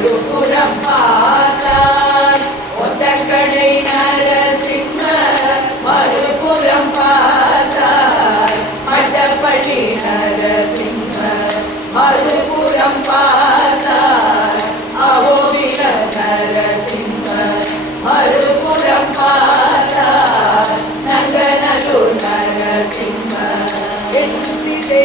ஒரு புறம் ஒத்தக்கடை நரசிம்ம மறுபுறம் பார்த்தால் மட்டப்பள்ளி நரசிம்ம மறுபுறம் பார்த்தால் அவோபில நரசிம்ம மறுபுறம் பார்த்தால் நங்கநல்லூர் நரசிம்ம என் திசை